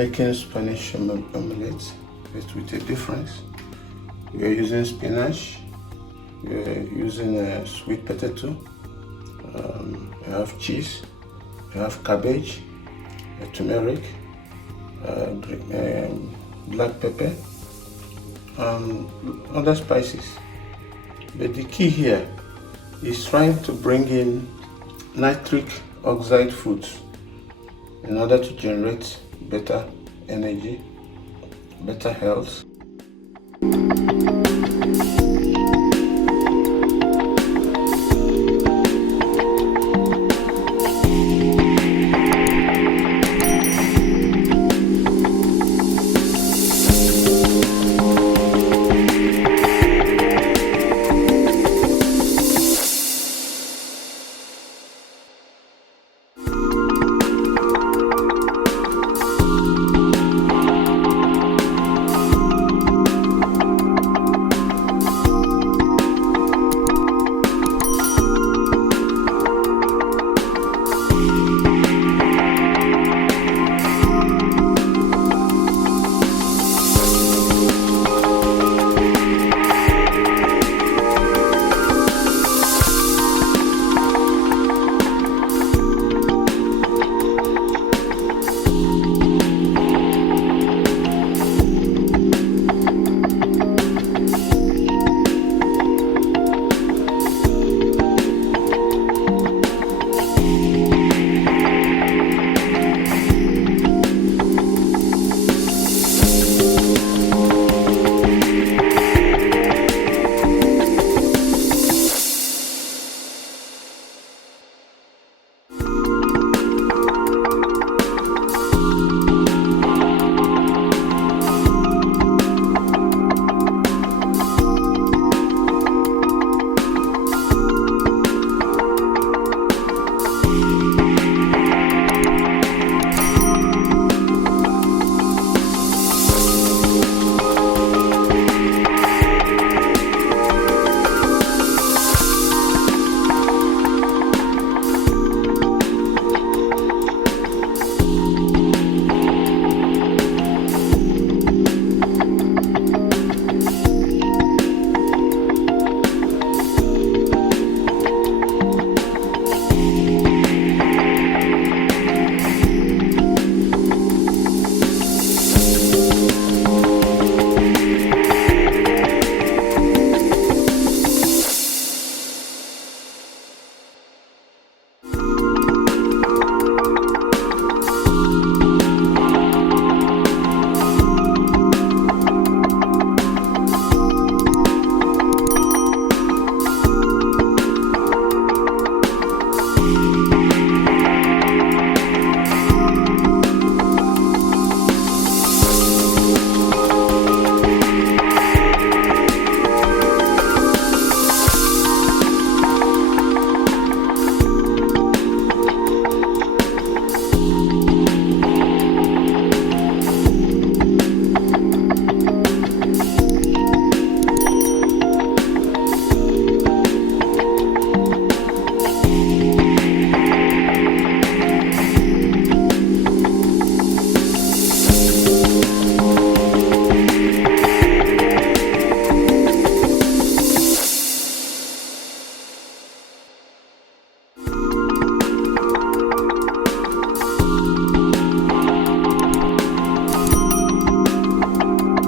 making Spanish omelette, but with a difference. We are using spinach, we are using a sweet potato, we have cheese, we have cabbage, turmeric, black pepper, other spices. But the key here is trying to bring in nitric oxide foods in order to generate better energy, better health,